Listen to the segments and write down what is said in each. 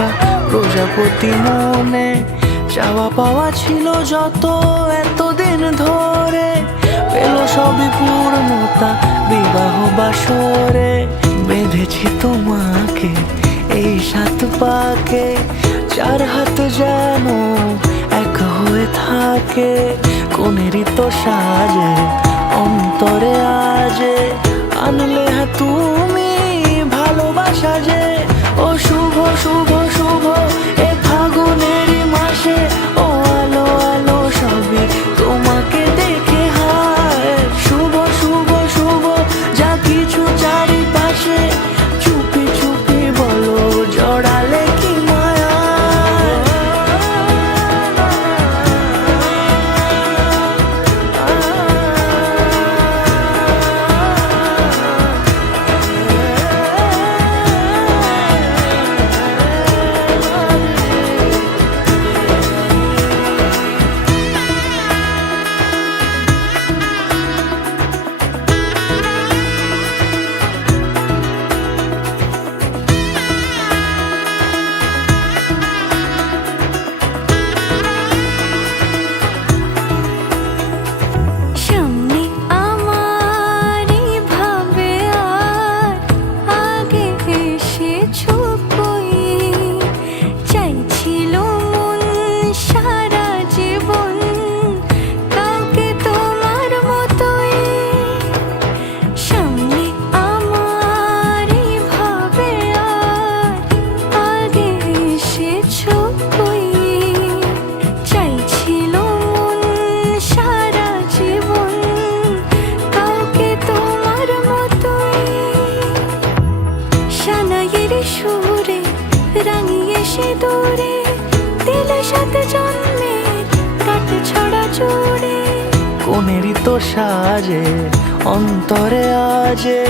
একা প্রজাপতি মনে। চাওয়া পাওয়া ছিল যত এতদিন ধরে, পেল সবই পূর্ণতা বিবাহ বাসরে। বেঁধেছি তোমাকে এই 7 পাকে, 4 হাত যেন এক হয়ে থাকে। কোনেরই তো সাজে অন্তরে আজে, আনলে তুমি ভালোবাসা যে। ও শুভ শুভ শুভ এ ফাগুনেরই মাসে, ও আলো আলো সবই তোমাকে দেখে হায়। শুভ শুভ শুভ যা কিছু চারিপাশে, চুপি চুপি বলো জড়ালে কি মায়া। সুরে রাঙিয়ে সে দূরে, দিলে 7 জন্মের কাট ছড়া জুড়ে। কোনেরই তো সাজে অন্তরে আজে,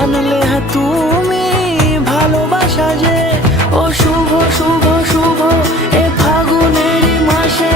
আনলে তুমি ভালোবাসা যে। ও শুভ শুভ শুভ এ ফাগুনেরই মাসে,